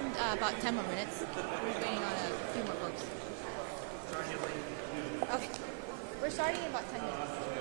in about 10 more minutes. We're just waiting on a few more folks. Okay. We're starting in about 10 minutes.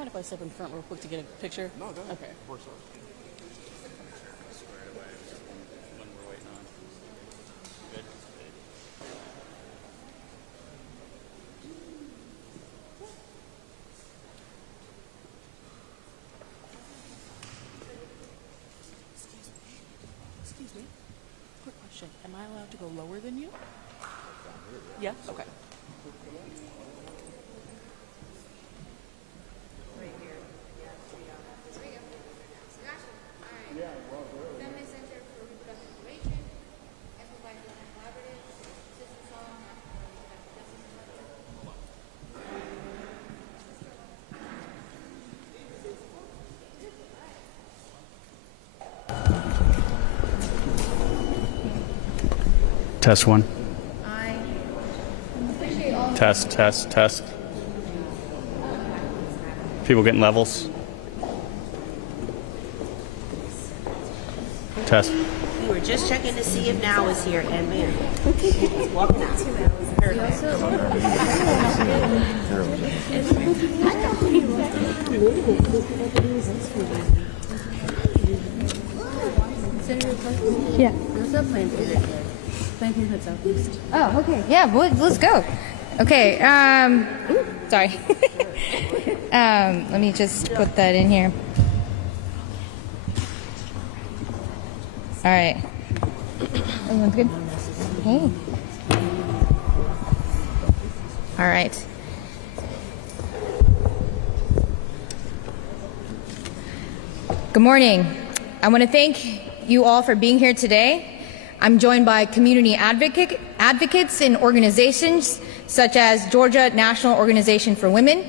mind if I step in front real quick to get a picture? No, go ahead. Okay. Of course. Squared away when we're waiting on. Good. Excuse me. Quick question. Am I allowed to go lower than you? Yeah? Okay. Test one. I Test. People getting levels. Test. We were just checking to see if Now is here, and man, walking out. Yeah. What's up, Plainfield? Plainfield Southeast. Oh, okay. Yeah, well, let's go. Okay. Sorry. Let me just put that in here. All right. Everyone's good? Okay. All right. Good morning. I want to thank you all for being here today. I'm joined by community advocates and organizations such as Georgia National Organization for Women,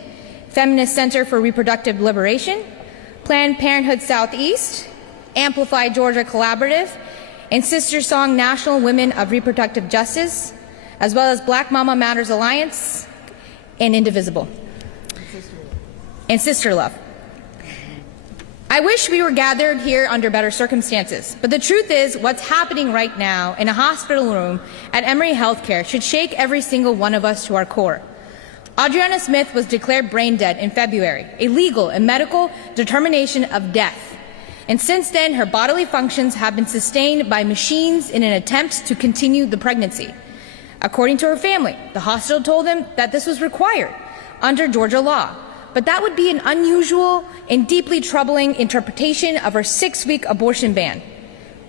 Feminist Center for Reproductive Liberation, Planned Parenthood Southeast, Amplify Georgia Collaborative, and Sister Song National Women of Reproductive Justice, as well as Black Mama Matters Alliance and Indivisible, and Sister Love. I wish we were gathered here under better circumstances, but the truth is what's happening right now in a hospital room at Emory Healthcare should shake every single one of us to our core. Adriana Smith was declared brain dead in February, a legal and medical determination of death. And since then, her bodily functions have been sustained by machines in an attempt to continue the pregnancy. According to her family, the hospital told them that this was required under Georgia law. But that would be an unusual and deeply troubling interpretation of our 6-week abortion ban.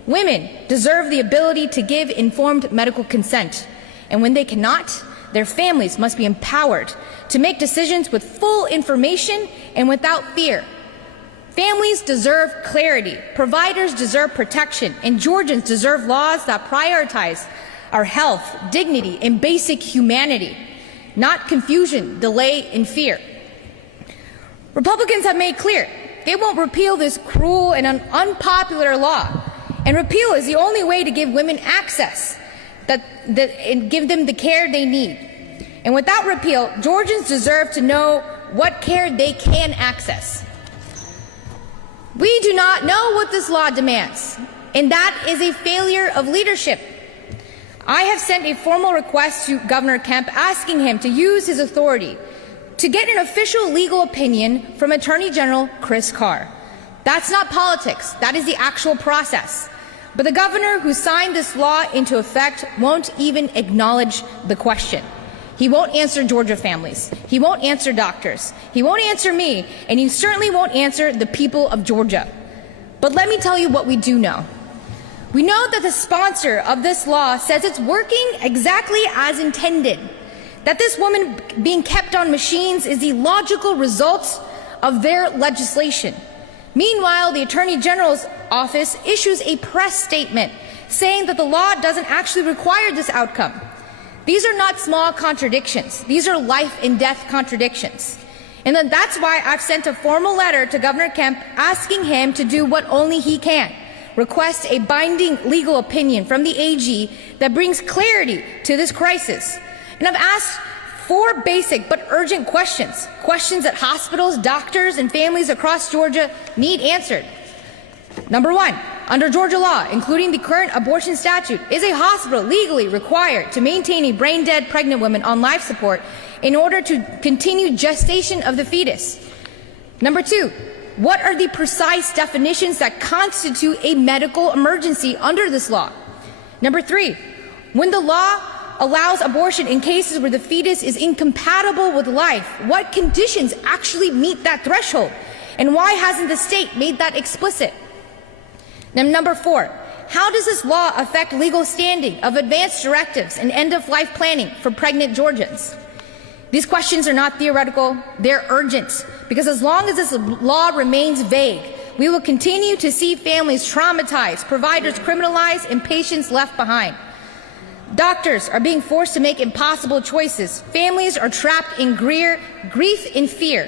Women deserve the ability to give informed medical consent, and when they cannot, their families must be empowered to make decisions with full information and without fear. Families deserve clarity, providers deserve protection, and Georgians deserve laws that prioritize our health, dignity, and basic humanity, not confusion, delay, and fear. Republicans have made clear they won't repeal this cruel and unpopular law, and repeal is the only way to give women access and give them the care they need. And without repeal, Georgians deserve to know what care they can access. We do not know what this law demands, and that is a failure of leadership. I have sent a formal request to Governor Kemp asking him to use his authority to get an official legal opinion from Attorney General Chris Carr. That's not politics, that is the actual process. But the governor who signed this law into effect won't even acknowledge the question. He won't answer Georgia families, he won't answer doctors, he won't answer me, and he certainly won't answer the people of Georgia. But let me tell you what we do know. We know that the sponsor of this law says it's working exactly as intended, that this woman being kept on machines is the logical result of their legislation. Meanwhile, the Attorney General's office issues a press statement saying that the law doesn't actually require this outcome. These are not small contradictions. These are life and death contradictions. And then that's why I've sent a formal letter to Governor Kemp asking him to do what only he can: request a binding legal opinion from the AG that brings clarity to this crisis. And I've asked 4 basic but urgent questions, questions that hospitals, doctors, and families across Georgia need answered. Number 1, under Georgia law, including the current abortion statute, is a hospital legally required to maintain a brain-dead pregnant woman on life support in order to continue gestation of the fetus? Number 2, what are the precise definitions that constitute a medical emergency under this law? Number 3, when the law allows abortion in cases where the fetus is incompatible with life, what conditions actually meet that threshold? And why hasn't the state made that explicit? Then number 4, how does this law affect legal standing of advanced directives and end-of-life planning for pregnant Georgians? These questions are not theoretical, they're urgent, because as long as this law remains vague, we will continue to see families traumatized, providers criminalized, and patients left behind. Doctors are being forced to make impossible choices. Families are trapped in grief and fear,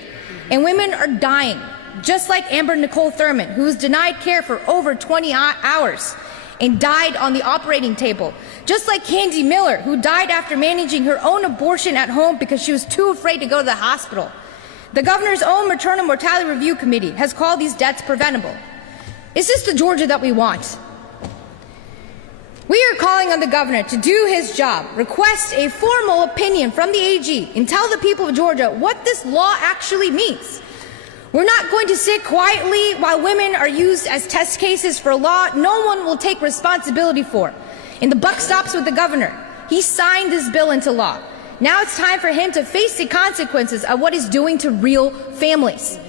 and women are dying, just like Amber Nicole Thurman, who was denied care for over 20 hours and died on the operating table. Just like Candy Miller, who died after managing her own abortion at home because she was too afraid to go to the hospital. The governor's own Maternal Mortality Review Committee has called these deaths preventable. Is this the Georgia that we want? We are calling on the governor to do his job, request a formal opinion from the AG, and tell the people of Georgia what this law actually means. We're not going to sit quietly while women are used as test cases for a law no one will take responsibility for. And the buck stops with the governor. He signed this bill into law. Now it's time for him to face the consequences of what he's doing to real families.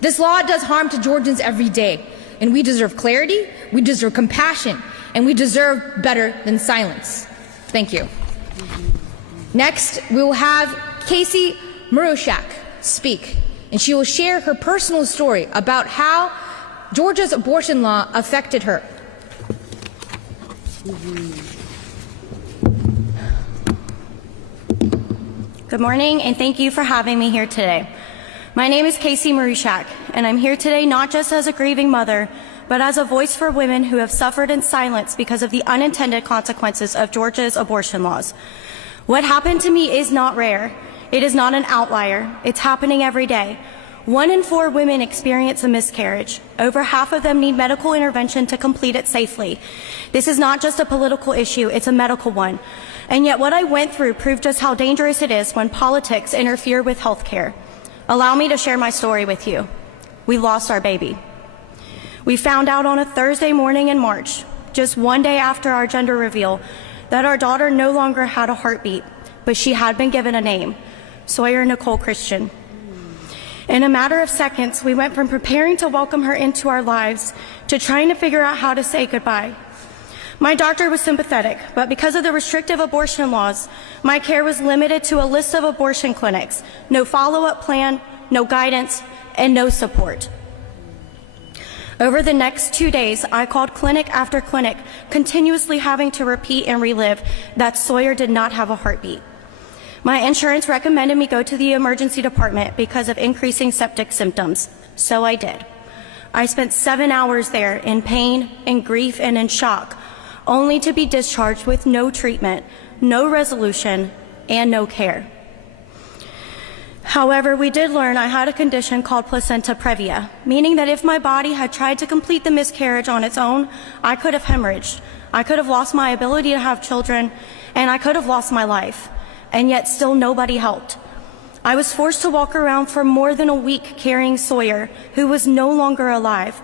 This law does harm to Georgians every day, and we deserve clarity, we deserve compassion, and we deserve better than silence. Thank you. Next, we will have Casey Marushak speak, and she will share her personal story about how Georgia's abortion law affected her. Good morning, and thank you for having me here today. My name is Casey Marushak, and I'm here today not just as a grieving mother, but as a voice for women who have suffered in silence because of the unintended consequences of Georgia's abortion laws. What happened to me is not rare. It is not an outlier. It's happening every day. 1 in 4 women experience a miscarriage. Over half of them need medical intervention to complete it safely. This is not just a political issue, it's a medical one. And yet what I went through proved just how dangerous it is when politics interfere with health care. Allow me to share my story with you. We lost our baby. We found out on a Thursday morning in March, just one day after our gender reveal, that our daughter no longer had a heartbeat, but she had been given a name, Sawyer Nicole Christian. In a matter of seconds, we went from preparing to welcome her into our lives to trying to figure out how to say goodbye. My doctor was sympathetic, but because of the restrictive abortion laws, my care was limited to a list of abortion clinics, no follow-up plan, no guidance, and no support. Over the next 2 days, I called clinic after clinic, continuously having to repeat and relive that Sawyer did not have a heartbeat. My insurance recommended me go to the emergency department because of increasing septic symptoms, so I did. I spent 7 hours there in pain, in grief, and in shock, only to be discharged with no treatment, no resolution, and no care. However, we did learn I had a condition called placenta previa, meaning that if my body had tried to complete the miscarriage on its own, I could have hemorrhaged, I could have lost my ability to have children, and I could have lost my life. And yet still nobody helped. I was forced to walk around for more than a week carrying Sawyer, who was no longer alive.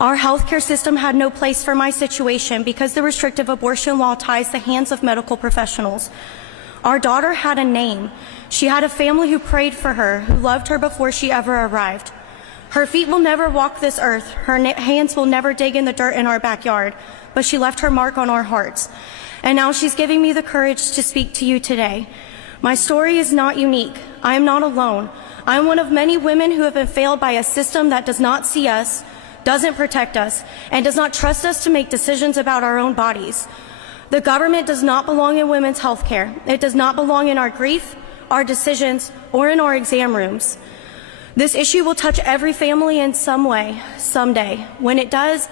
Our healthcare system had no place for my situation because the restrictive abortion law ties the hands of medical professionals. Our daughter had a name. She had a family who prayed for her, who loved her before she ever arrived. Her feet will never walk this earth. Her hands will never dig in the dirt in our backyard, but she left her mark on our hearts. And now she's giving me the courage to speak to you today. My story is not unique. I am not alone. I am one of many women who have been failed by a system that does not see us, doesn't protect us, and does not trust us to make decisions about our own bodies. The government does not belong in women's health care. It does not belong in our grief, our decisions, or in our exam rooms. This issue will touch every family in some way, someday. When it does,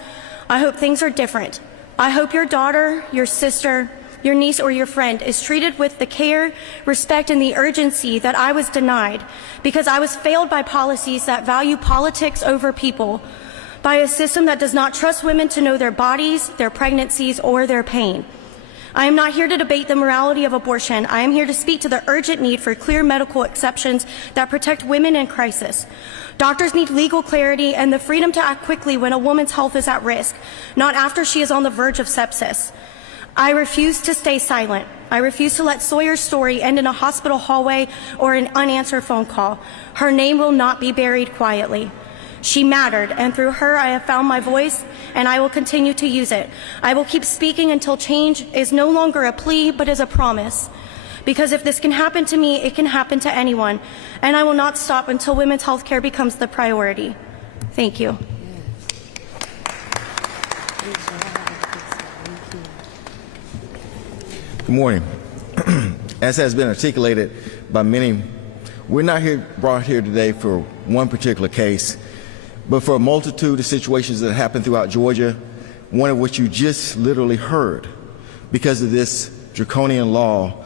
I hope things are different. I hope your daughter, your sister, your niece, or your friend is treated with the care, respect, and the urgency that I was denied because I was failed by policies that value politics over people, by a system that does not trust women to know their bodies, their pregnancies, or their pain. I am not here to debate the morality of abortion. I am here to speak to the urgent need for clear medical exceptions that protect women in crisis. Doctors need legal clarity and the freedom to act quickly when a woman's health is at risk, not after she is on the verge of sepsis. I refuse to stay silent. I refuse to let Sawyer's story end in a hospital hallway or an unanswered phone call. Her name will not be buried quietly. She mattered, and through her I have found my voice, and I will continue to use it. I will keep speaking until change is no longer a plea, but is a promise. Because if this can happen to me, it can happen to anyone, and I will not stop until women's health care becomes the priority. Thank you. Good morning. As has been articulated by many, we're not brought here today for one particular case, but for a multitude of situations that happen throughout Georgia, one of which you just literally heard because of this draconian law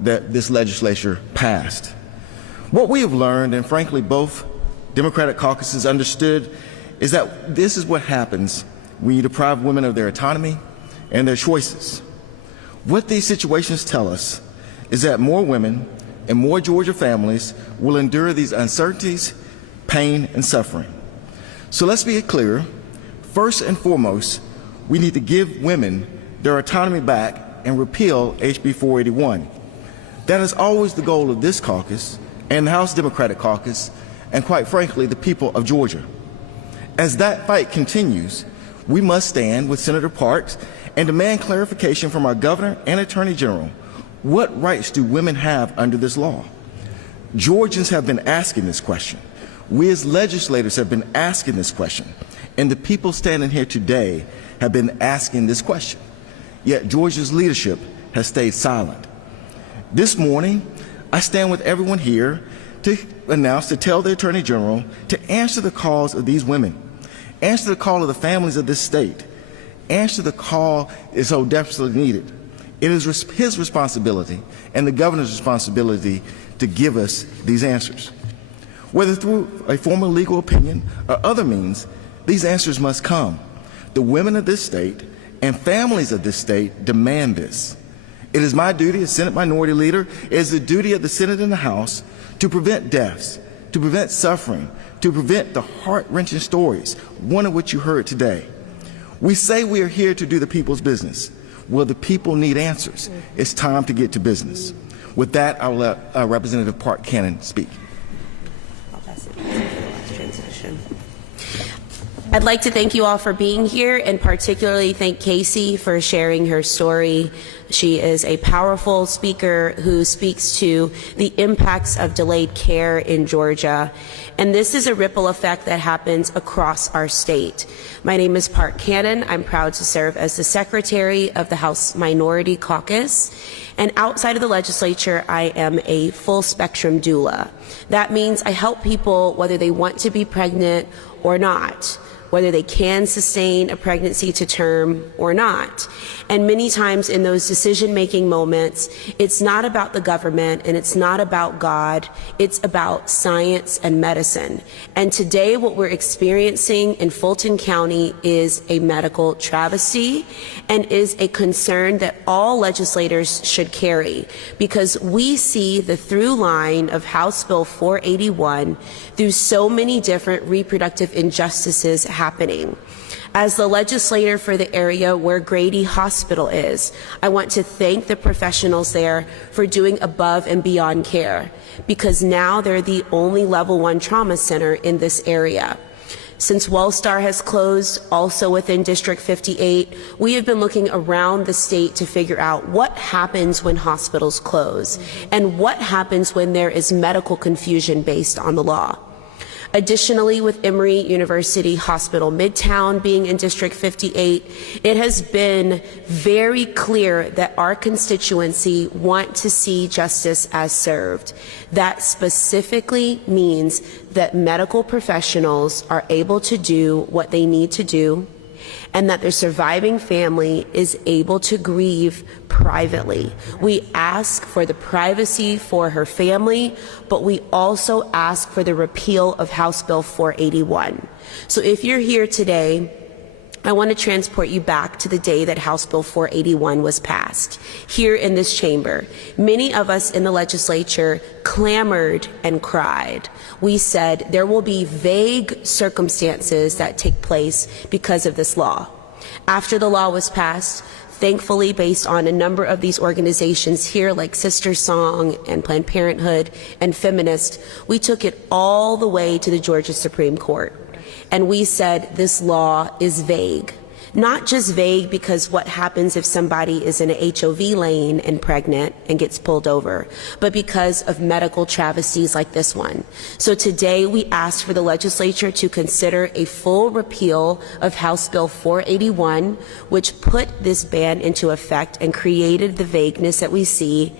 that this legislature passed. What we have learned, and frankly both Democratic caucuses understood, is that this is what happens when you deprive women of their autonomy and their choices. What these situations tell us is that more women and more Georgia families will endure these uncertainties, pain, and suffering. So let's be clear. First and foremost, we need to give women their autonomy back and repeal HB 481. That is always the goal of this caucus and the House Democratic Caucus, and quite frankly, the people of Georgia. As that fight continues, we must stand with Senator Parks and demand clarification from our governor and attorney general. What rights do women have under this law? Georgians have been asking this question. We as legislators have been asking this question, and the people standing here today have been asking this question. Yet Georgia's leadership has stayed silent. This morning, I stand with everyone here to tell the Attorney General to answer the calls of these women, answer the call of the families of this state, answer the call is so desperately needed. It is his responsibility and the governor's responsibility to give us these answers. Whether through a formal legal opinion or other means, these answers must come. The women of this state and families of this state demand this. It is my duty as Senate Minority Leader, it is the duty of the Senate and the House to prevent deaths, to prevent suffering, to prevent the heart-wrenching stories, one of which you heard today. We say we are here to do the people's business. Well, the people need answers. It's time to get to business. With that, I'll let Representative Park Cannon speak. I'll pass it to you for the last transition. I'd like to thank you all for being here, and particularly thank Casey for sharing her story. She is a powerful speaker who speaks to the impacts of delayed care in Georgia. And this is a ripple effect that happens across our state. My name is Park Cannon. I'm proud to serve as the Secretary of the House Minority Caucus. And outside of the legislature, I am a full spectrum doula. That means I help people whether they want to be pregnant or not, whether they can sustain a pregnancy to term or not. And many times in those decision-making moments, it's not about the government and it's not about God, it's about science and medicine. And today what we're experiencing in Fulton County is a medical travesty and is a concern that all legislators should carry, because we see the through line of House Bill 481 through so many different reproductive injustices happening. As the legislator for the area where Grady Hospital is, I want to thank the professionals there for doing above and beyond care, because now they're the only level 1 trauma center in this area. Since Wellstar has closed, also within District 58, we have been looking around the state to figure out what happens when hospitals close and what happens when there is medical confusion based on the law. Additionally, with Emory University Hospital Midtown being in District 58, it has been very clear that our constituency want to see justice as served. That specifically means that medical professionals are able to do what they need to do, and that their surviving family is able to grieve privately. We ask for the privacy for her family, but we also ask for the repeal of House Bill 481. So if you're here today I want to transport you back to the day that House Bill 481 was passed. Here in this chamber, many of us in the legislature clamored and cried. We said there will be vague circumstances that take place because of this law. After the law was passed, thankfully, based on a number of these organizations here like Sister Song and Planned Parenthood and Feminist, we took it all the way to the Georgia Supreme Court. And we said this law is vague. Not just vague because what happens if somebody is in an HOV lane and pregnant and gets pulled over, but because of medical travesties like this one. So today we asked for the legislature to consider a full repeal of House Bill 481, which put this ban into effect and created the vagueness that we see,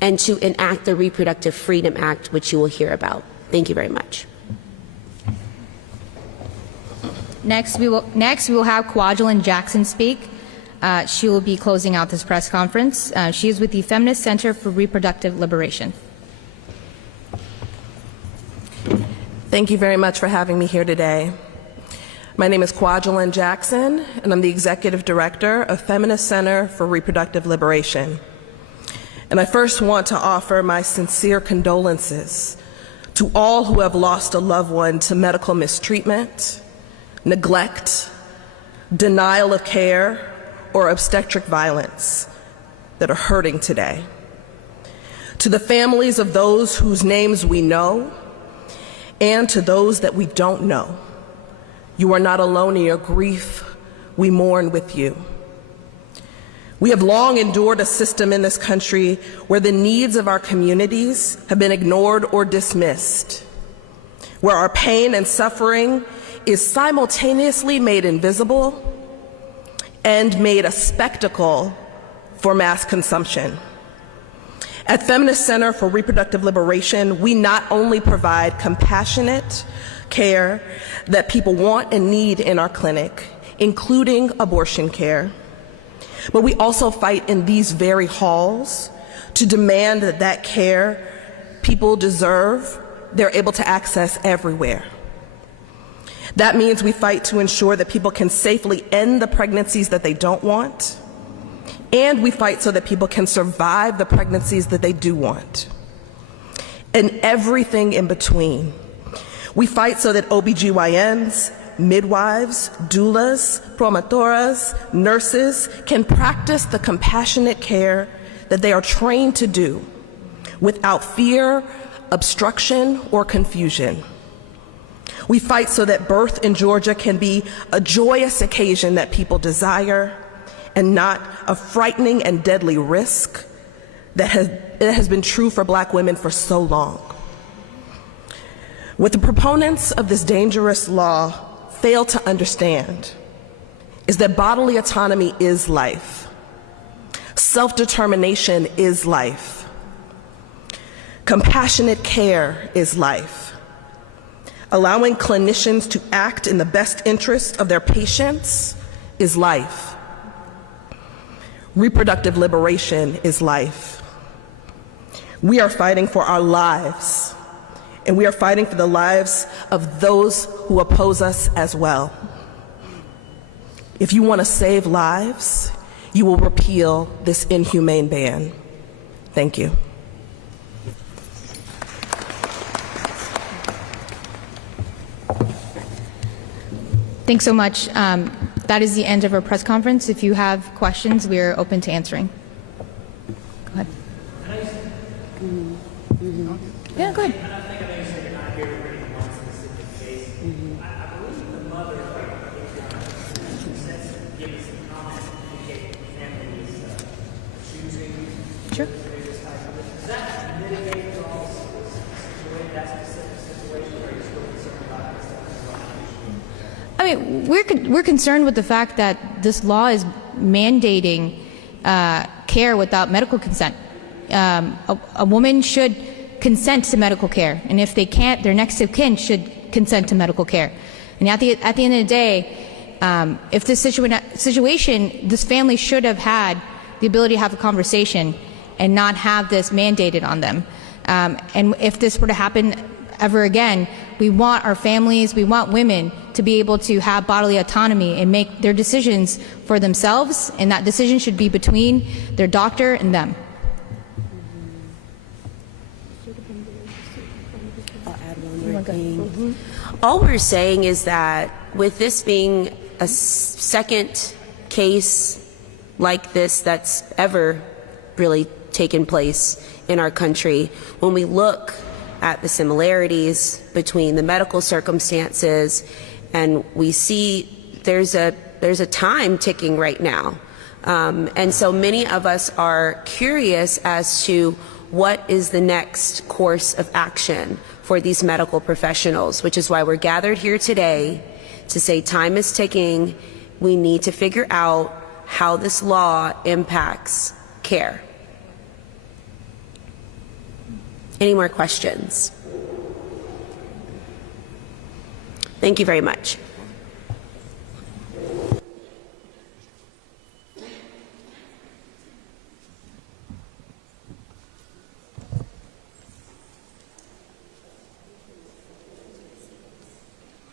and to enact the Reproductive Freedom Act, which you will hear about. Thank you very much. Next, we will have Kwajalein Jackson speak. She will be closing out this press conference. She is with the Feminist Center for Reproductive Liberation. Thank you very much for having me here today. My name is Kwajalein Jackson, and I'm the Executive Director of Feminist Center for Reproductive Liberation. And I first want to offer my sincere condolences to all who have lost a loved one to medical mistreatment, neglect, denial of care, or obstetric violence that are hurting today. To the families of those whose names we know, and to those that we don't know, you are not alone in your grief. We mourn with you. We have long endured a system in this country where the needs of our communities have been ignored or dismissed, where our pain and suffering is simultaneously made invisible and made a spectacle for mass consumption. At Feminist Center for Reproductive Liberation, we not only provide compassionate care that people want and need in our clinic, including abortion care, but we also fight in these very halls to demand that that care people deserve, they're able to access everywhere. That means we fight to ensure that people can safely end the pregnancies that they don't want, and we fight so that people can survive the pregnancies that they do want, and everything in between. We fight so that OBGYNs, midwives, doulas, promotoras, nurses can practice the compassionate care that they are trained to do without fear, obstruction, or confusion. We fight so that birth in Georgia can be a joyous occasion that people desire and not a frightening and deadly risk that has been true for Black women for so long. What the proponents of this dangerous law fail to understand is that bodily autonomy is life. Self-determination is life. Compassionate care is life. Allowing clinicians to act in the best interest of their patients is life. Reproductive liberation is life. We are fighting for our lives, and we are fighting for the lives of those who oppose us as well. If you want to save lives, you will repeal this inhumane ban. Thank you. Thanks so much. That is the end of our press conference. If you have questions, we are open to answering. Go ahead. Yeah, go ahead. Sure. I mean, we're concerned with the fact that this law is mandating care without medical consent. A woman should consent to medical care, and if they can't, their next of kin should consent to medical care. And at the end of the day, if this situation, this family should have had the ability to have a conversation and not have this mandated on them. And if this were to happen ever again, we want our families, we want women to be able to have bodily autonomy and make their decisions for themselves, and that decision should be between their doctor and them. I'll add one more thing. All we're saying is that with this being a second case like this that's ever really taken place in our country, when we look at the similarities between the medical circumstances, and we see there's a time ticking right now. And so many of us are curious as to what is the next course of action for these medical professionals, which is why we're gathered here today to say time is ticking. We need to figure out how this law impacts care. Any more questions? Thank you very much.